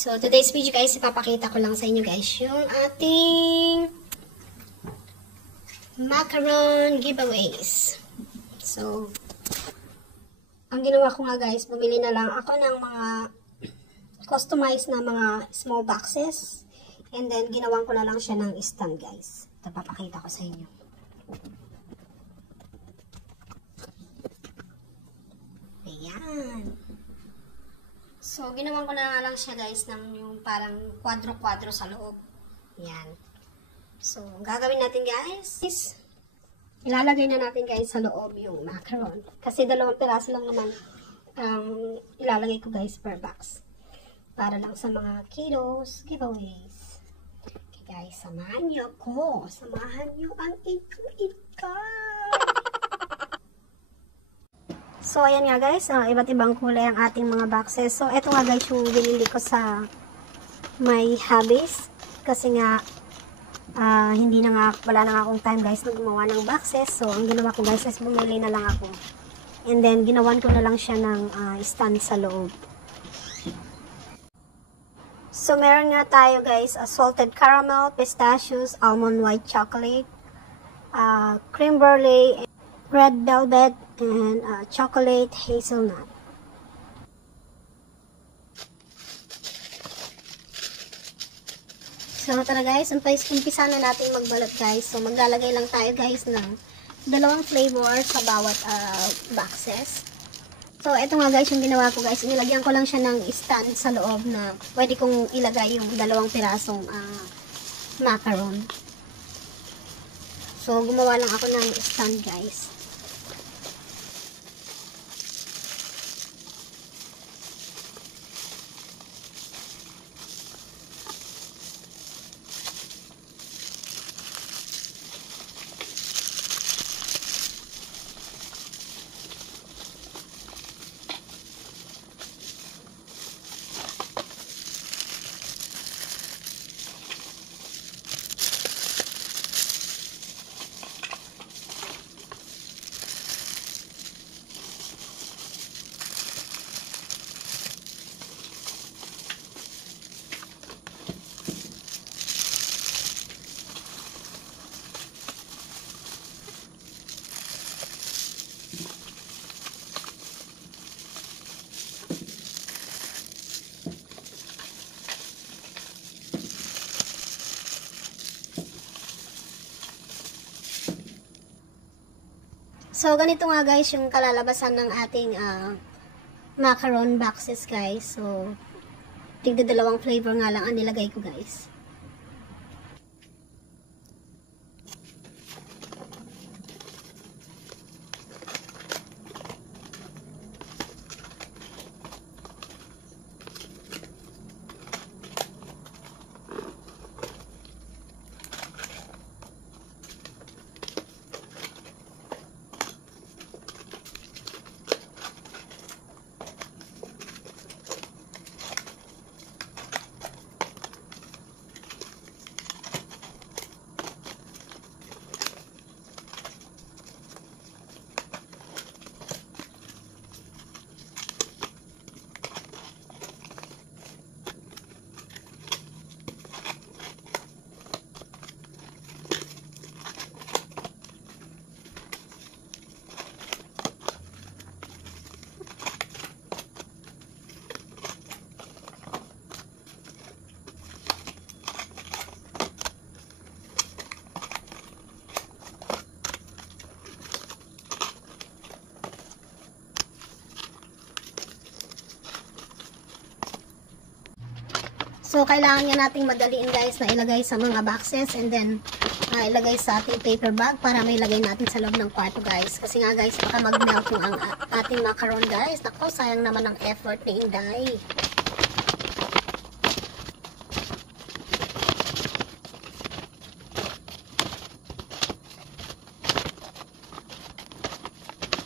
So, today's video guys, ipapakita ko lang sa inyo guys yung ating macaron giveaways. So, ang ginawa ko nga guys, bumili na lang ako ng mga customized na mga small boxes. And then, ginawan ko na lang siya ng stand guys. Ito, papakita ko sa inyo. Ayan. So, ginawan ko na lang siya guys ng yung parang kwadro-kwadro sa loob. Ayan. So, gagawin natin guys is ilalagay na natin guys sa loob yung macaron. Kasi 2 piraso lang naman ang ilalagay ko guys per box. Para lang sa mga kiddos giveaways. Okay guys, samahan niyo ako. Samahan niyo ang ikaw. So, ayan nga guys, iba't ibang kulay ang ating mga boxes. So, eto nga guys yung binili ko sa my hobbies. Kasi nga, wala na nga akong time guys na gumawa ng boxes. So, ang ginawa ko guys is bumili na lang ako. And then, ginawan ko na lang siya ng stand sa loob. So, meron nga tayo guys, salted caramel, pistachios, almond white chocolate, cream brulee, red velvet, and chocolate hazelnut. So, tara guys, umpisa na natin magbalot guys. So, maglalagay lang tayo guys ng 2 flavor sa bawat boxes. So, eto nga guys yung ginawa ko guys. Nilagyan ko lang siya ng stand sa loob na pwede kong ilagay yung 2 pirasong macaron. So, gumawa lang ako ng stand guys. So, ganito nga guys yung kalalabasan ng ating macaron boxes guys. So, tigda 2 flavor nga lang ang nilagay ko guys. So, kailangan nga nating madaliin guys na ilagay sa mga boxes and then ilagay sa ating paper bag para may ilagay natin sa loob ng kwarto guys. Kasi nga guys, baka mag-melt yung ating macaron guys. Nako, sayang naman ang effort ni Inday.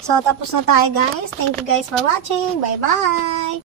So, tapos na tayo guys. Thank you guys for watching. Bye-bye!